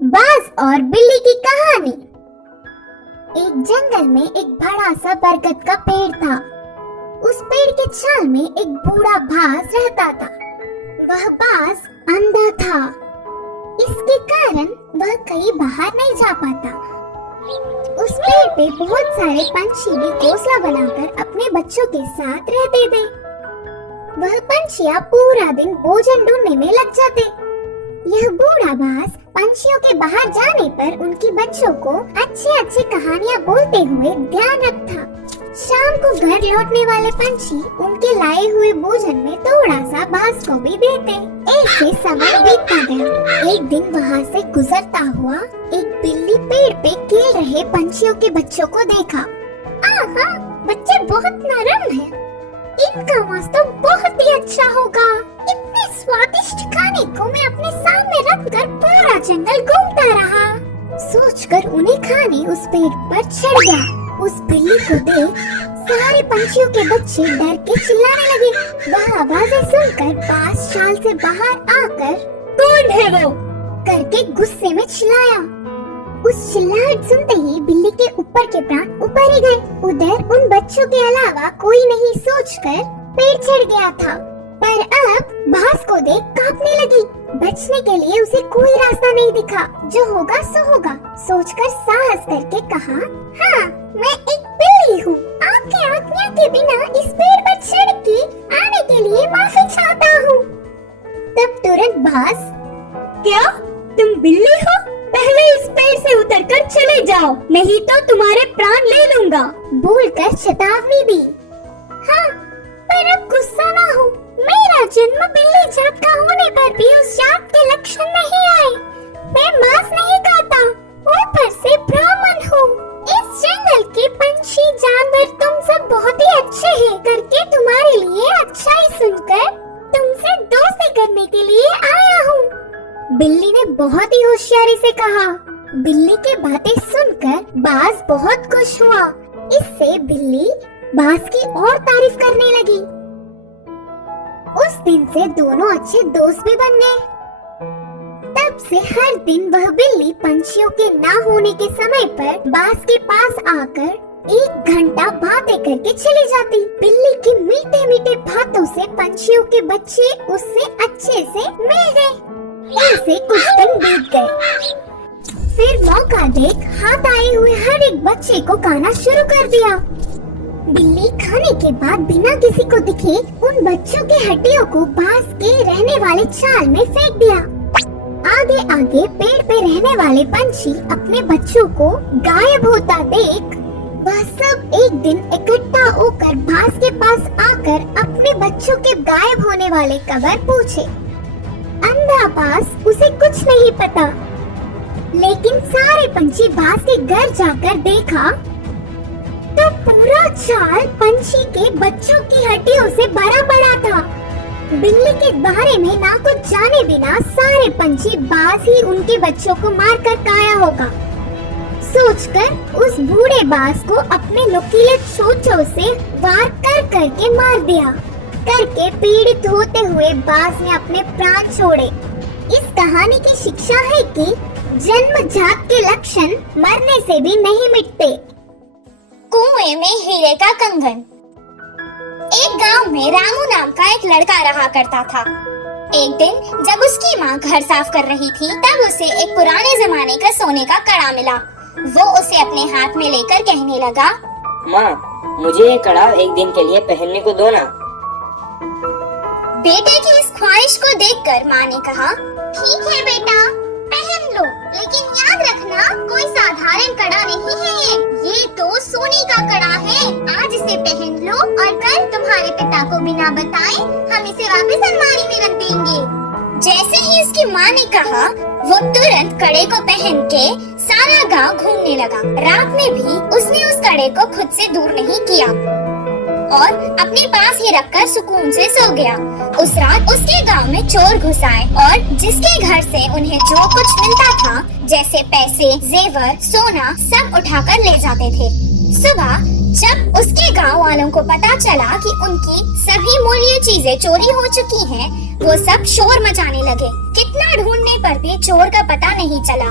बाज और बिल्ली की कहानी। एक जंगल में एक बड़ा सा बरगद का पेड़ था। उस पेड़ के छाल में एक बूढ़ा बाज रहता था। वह बाज अंधा था, इसके कारण वह कहीं बाहर नहीं जा पाता। उस पेड़ पे बहुत सारे पंछी भी घोंसला बनाकर अपने बच्चों के साथ रहते थे। वह पंछियां पूरा दिन भोजन ढूंढने में लग जाते। यह बूढ़ा बाज पंछियों के बाहर जाने पर उनकी बच्चों को अच्छे अच्छे कहानियां बोलते हुए ध्यान रखता। शाम को घर लौटने वाले पंछी उनके लाए हुए भोजन में थोड़ा सा बाज को भी देते। ऐसे समय बीतता गया। एक दिन वहाँ से गुजरता हुआ एक बिल्ली पेड़ पे खेल रहे पंछियों के बच्चों को देखा। आहा, बच्चे बहुत नरम हैं। इनका मांस तो बहुत ही अच्छा होगा। इतने स्वादिष्ट खाने को मैं अपने सामने रखकर पूरा जंगल घूमता रहा। सोचकर उन्हें खाने उस पेड़ पर चढ़ गया। उस बिल्ली को देख सारे पंछियों के बच्चे डर के चिल्लाने लगे। वह आवाजें सुनकर बाज शाल से बाहर आकर कौन है वो करके गुस्से में चिल्लाया। उस चिल्लाहट सुनते ही बिल्ली के ऊपर के प्राण ऊपर ही गए। उधर उन बच्चों के अलावा कोई नहीं सोचकर पेड़ चढ़ गया था, पर अब बाज को देख कांपने लगी। बचने के लिए उसे कोई रास्ता नहीं दिखा। जो होगा सो होगा सोचकर साहस करके कहा, हाँ, मैं एक बिल्ली हूँ। आपके आज्ञा के बिना इस पेड़ पर चढ़ के आने के लिए माफी चाहता हूँ। तब तुरंत बाज, क्या तुम बिल्ली हो? पहले इस पेड़ से उतरकर चले जाओ, नहीं तो तुम्हारे प्राण ले लूंगा, बोलकर चेतावनी दी। हाँ, पर अब गुस्सा ना हो। मेरा जन्म बिल्ली जात का होने पर भी उस जात के लक्षण नहीं आए। मैं मांस नहीं खाता, ऊपर से ब्राह्मण हूँ। इस जंगल के पंछी जानवर तुम सब बहुत ही अच्छे हैं करके तुम्हारे लिए अच्छाई सुनकर तुमसे दोस्ती करने के लिए आया हूँ, बिल्ली ने बहुत ही होशियारी से कहा। बिल्ली की बातें सुनकर बाज बहुत खुश हुआ। इससे बिल्ली बाज की और तारीफ करने लगी। उस दिन से दोनों अच्छे दोस्त भी बन गए। तब से हर दिन वह बिल्ली पंछियों के ना होने के समय पर बाज के पास आकर 1 घंटा बातें करके चली जाती। बिल्ली की मीठे मीठे बातों से पंछियों के बच्चे उससे अच्छे से मिल गए। ऐसे कुछ दिन बीत गए। फिर मौका देख हाथ आए हुए हर एक बच्चे को खाना शुरू कर दिया। बिल्ली खाने के बाद बिना किसी को दिखे उन बच्चों की हड्डियों को बाज के रहने वाले चाल में फेंक दिया। आगे आगे पेड़ पे रहने वाले पंछी अपने बच्चों को गायब होता देख वह सब एक दिन इकट्ठा होकर बाज के पास आकर अपने बच्चों के गायब होने वाले खबर पूछे। अंधा बाज उसे कुछ नहीं पता, लेकिन सारे पंछी बाज के घर जाकर देखा तो पूरा चाल पंछी के बच्चों की हड्डियों से भरा पड़ा था। बिल्ली के बारे में ना कुछ जाने बिना सारे पंछी बाज ही उनके बच्चों को मारकर खाया होगा सोचकर उस बूढ़े बाज को अपने नुकीले चोंचों से वार कर करके मार दिया। करके पीड़ित होते हुए बाज ने अपने प्राण छोड़े। इस कहानी की शिक्षा है कि जन्मजात के लक्षण मरने से भी नहीं मिटते। कुएं में हीरे का कंगन। एक गांव में रामू नाम का एक लड़का रहा करता था। एक दिन जब उसकी माँ घर साफ कर रही थी तब उसे एक पुराने जमाने का सोने का कड़ा मिला। वो उसे अपने हाथ में लेकर कहने लगा, माँ, मुझे ये कड़ा एक दिन के लिए पहनने को दो ना। बेटे की इस ख्वाहिश को देखकर माँ ने कहा, ठीक है बेटा, पहन लो, लेकिन याद रखना कोई साधारण कड़ा नहीं है ये तो सोने का कड़ा है। आज इसे पहन लो और कल तुम्हारे पिता को बिना बताए हम इसे वापस अलमारी में रख देंगे। जैसे ही उसकी माँ ने कहा वो तुरंत कड़े को पहन के सारा गांव घूमने लगा। रात में भी उसने उस कड़े को खुद से दूर नहीं किया और अपने पास ही रखकर सुकून से सो गया। उस रात उसके गांव में चोर घुस आए और जिसके घर से उन्हें जो कुछ मिलता था जैसे पैसे, जेवर, सोना सब उठाकर ले जाते थे। सुबह जब उसके गांव वालों को पता चला कि उनकी सभी मूल्य चीजें चोरी हो चुकी हैं, वो सब शोर मचाने लगे। कितना ढूंढने पर भी चोर का पता नहीं चला।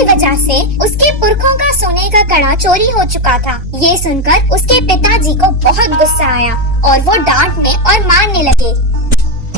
की वजह से उसके पुरखों का सोने का कड़ा चोरी हो चुका था। ये सुनकर उसके पिताजी को बहुत गुस्सा आया और वो डांटने और मारने लगे।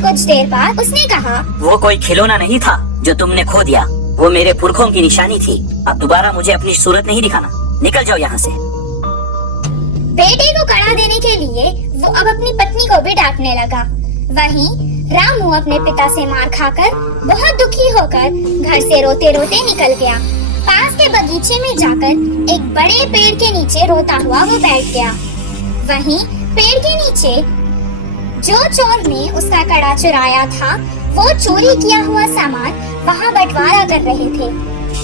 कुछ देर बाद उसने कहा, वो कोई खिलौना नहीं था जो तुमने खो दिया, वो मेरे पुरखों की निशानी थी। अब दोबारा मुझे अपनी सूरत नहीं दिखाना, निकल जाओ यहाँ से। बेटे को कड़ा देने के लिए वो अब अपनी पत्नी को भी डांटने लगा। वहीं रामू अपने पिता से मार खाकर बहुत दुखी होकर घर से रोते रोते निकल गया। पास के बगीचे में जाकर एक बड़े पेड़ के नीचे रोता हुआ वो बैठ गया। वहीं पेड़ के नीचे जो चोर ने उसका कड़ा चुराया था, वो चोरी किया हुआ सामान वहाँ बंटवारा कर रहे थे।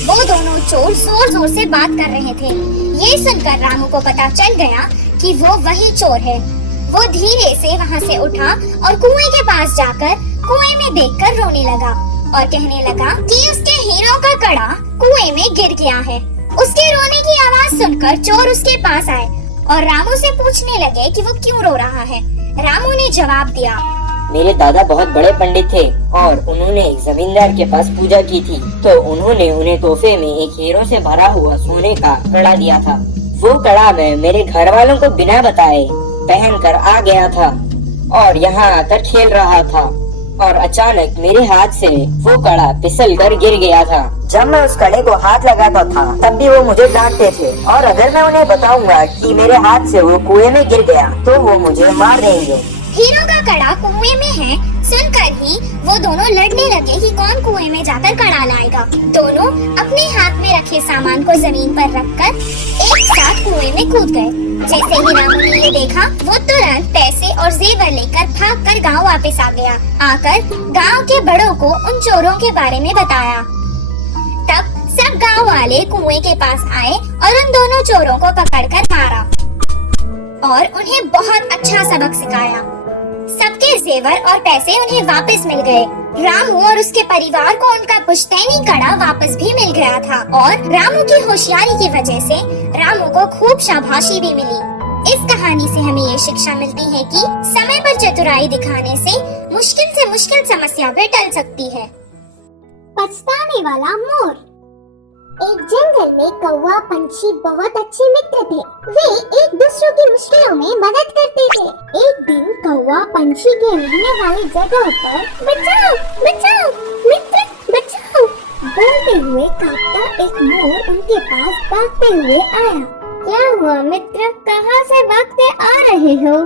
वो दोनों चोर जोर जोर से बात कर रहे थे। ये सुनकर रामू को पता चल गया कि वो वही चोर है। वो धीरे से वहाँ से उठा और कुएं के पास जाकर कुएं में देखकर रोने लगा और कहने लगा कि उसके हीरो का कड़ा कुएं में गिर गया है। उसके रोने की आवाज सुनकर चोर उसके पास आए और रामू से पूछने लगे कि वो क्यों रो रहा है। रामू ने जवाब दिया, मेरे दादा बहुत बड़े पंडित थे और उन्होंने एक जमींदार के पास पूजा की थी, तो उन्होंने उन्हें तोहफे में एक हीरो से भरा हुआ सोने का कड़ा दिया था। वो कड़ा मैं मेरे घर वालों को बिना बताए पहन कर आ गया था और यहाँ आकर खेल रहा था और अचानक मेरे हाथ से वो कड़ा फिसल कर गिर गया था। जब मैं उस कड़े को हाथ लगाता था तब भी वो मुझे डांटते थे, और अगर मैं उन्हें बताऊंगा कि मेरे हाथ से वो कुएं में गिर गया तो वो मुझे मार देंगे। हीरो का कड़ा कुएं में है सुनकर ही वो दोनों लड़ने लगे कि कौन कुएं में जाकर कड़ा लाएगा। दोनों अपने हाथ में रखे सामान को जमीन पर रखकर एक साथ कुएं में कूद गए। जैसे ही रामू ने ये देखा, वो तुरंत पैसे और जेवर लेकर भागकर गांव वापस आ गया। आकर गांव के बड़ों को उन चोरों के बारे में बताया। तब सब गांव वाले कुएं के पास आए और उन दोनों चोरों को पकड़कर मारा और उन्हें बहुत अच्छा सबक सिखाया। सबके जेवर और पैसे उन्हें वापस मिल गए। रामू और उसके परिवार को उनका पुश्तैनी कड़ा वापस भी मिल गया था और रामू की होशियारी की वजह से रामू को खूब शाबाशी भी मिली। इस कहानी से हमें ये शिक्षा मिलती है कि समय पर चतुराई दिखाने से मुश्किल समस्या भी टल सकती है। पछताने वाला मोर। एक जंगल में कौवा पंछी बहुत अच्छे मित्र थे। वे एक दूसरे की मुश्किलों में मदद करते थे। एक दिन कौवा पंछी के रहने वाली जगह पर बचाओ बचाओ मित्र बचाओ बोलते हुए कांपता एक मोर उनके पास भागते हुए आया। क्या हुआ मित्र, कहाँ से भागते आ रहे हो?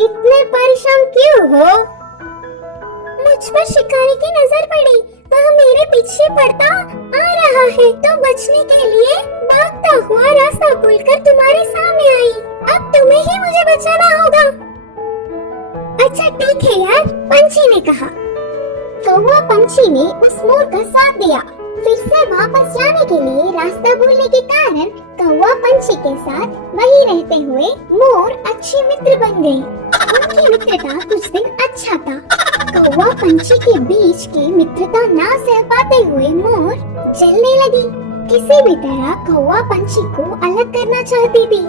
इतने परेशान क्यों हो? मुझ पर शिकारी की नजर पड़ी, वह मेरे पीछे पड़ता आ रहा है, तो बचने के लिए भागता हुआ रास्ता भूलकर तुम्हारे सामने आई। अब तुम्हें ही मुझे बचाना होगा। अच्छा ठीक है यार, पंछी ने कहा। कौवा पंछी ने उस मोर का साथ दिया। फिर से वापस जाने के लिए रास्ता भूलने के कारण कौवा पंछी के साथ वही रहते हुए मोर अच्छे मित्र बन गए। उनकी मित्रता कुछ दिन अच्छा था। कौवा पंछी के बीच की मित्रता ना सह पाते हुए मोर जलने लगी। किसी भी तरह कौवा पंछी को अलग करना चाहती थी।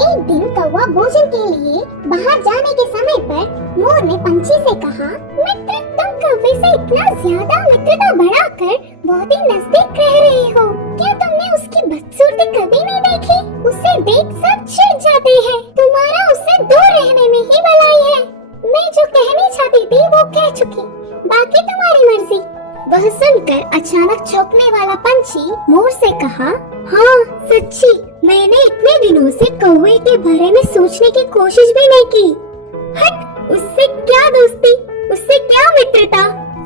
एक दिन कौवा भोजन के लिए बाहर जाने के समय पर मोर ने पंछी से कहा, मित्र तुम कौवे से इतना ज्यादा मित्रता बढ़ाकर बहुत ही नजदीक रह रहे हो। क्या तुमने उसकी बदसूरती कभी नहीं देखी? उसे देख सब चिढ़ जाते हैं। तुम्हारा उससे दूर रहने में ही भलाई है। मैं जो कहना चाहती थी वो कह चुकी, बाकी तुम्हारी मर्जी। वह सुनकर अचानक चौंकने वाला पंछी मोर से कहा, हाँ सच्ची, मैंने इतने दिनों से कौवे के बारे में सोचने की कोशिश भी नहीं की। हट, उससे क्या दोस्ती, उससे क्या मित्रता।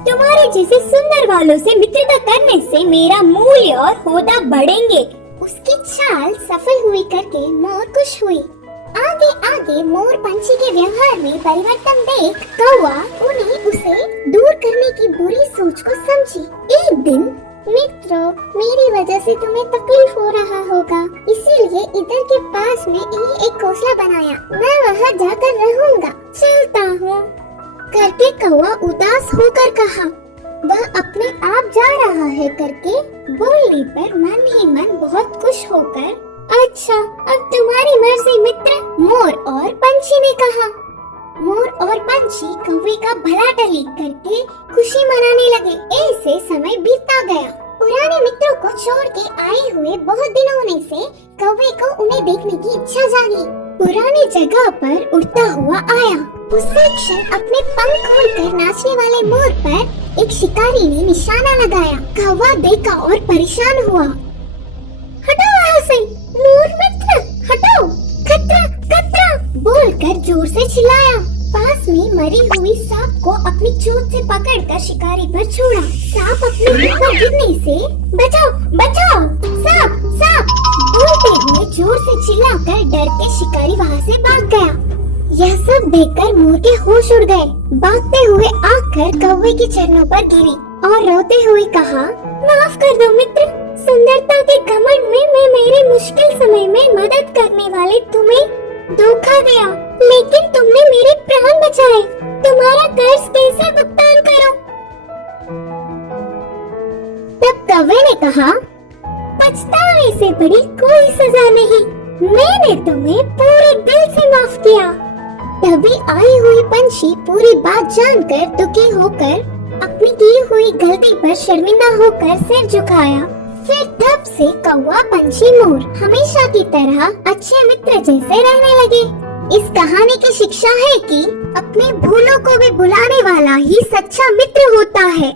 तुम्हारे जैसे सुंदर वालों से मित्रता करने से मेरा मूल्य और होदा बढ़ेंगे। उसकी चाल सफल हुई करके मोर खुश हुई। आगे आगे मोर पंछी के व्यवहार में परिवर्तन देख कौवा उन्हें उसे दूर करने की बुरी सोच को समझी। एक दिन, मित्रों मेरी वजह से तुम्हें तकलीफ हो रहा होगा, इसीलिए इधर के पास में ही एक घोंसला बनाया। मैं वहाँ जाकर रहूँगा, चलता हूँ करके कौवा उदास होकर कहा। वह अपने आप जा रहा है करके बोलने पर मन ही मन बहुत खुश होकर, अच्छा अब तुम्हारी मर्जी मित्र, मोर और पंछी ने कहा। मोर और पंछी कौवे का भला टली करके खुशी मनाने लगे। ऐसे समय बीतता गया। पुराने मित्रों को छोड़ के आए हुए बहुत दिन होने से कौवे को उन्हें देखने की इच्छा जागी। पुरानी जगह पर उड़ता हुआ आया। उसी क्षण अपने पंख खोलकर नाचने वाले मोर पर एक शिकारी ने निशाना लगाया। कौवा देखा और परेशान हुआ। हटाओ यहाँ से, मोर मित्र, हटाओ, खतरा खतरा बोलकर जोर से चिल्लाया। पास में मरी हुई सांप को अपनी चोंच से पकड़कर शिकारी पर छोड़ा। सांप अपने ऊपर गिरने से बचाओ बचाओ, सांप सांप बोलते हुए जोर से चिल्लाकर डर के शिकारी वहाँ से भाग गया। यह सब देखकर मोर के होश उड़ गए। भागते हुए आकर कौवे के चरणों पर गिरी और रोते हुए कहा, माफ कर दो मित्र, सुंदरता के घमंड में मैं मेरे मुश्किल समय में मदद करने वाले तुम्हें धोखा दिया, लेकिन तुमने मेरे प्राण बचाए। तुम्हारा कर्ज कैसे भुगतान करूं? तब कौवे ने कहा, पछतावे से बड़ी कोई सजा नहीं, मैंने तुम्हें पूरे दिल से माफ किया। तभी आई हुई पंछी पूरी बात जानकर दुखी होकर अपनी की हुई गलती पर शर्मिंदा होकर सिर झुकाया। फिर तब से कौवा पंछी मोर हमेशा की तरह अच्छे मित्र जैसे रहने लगे। इस कहानी की शिक्षा है कि अपनी भूलों को भी भुलाने वाला ही सच्चा मित्र होता है।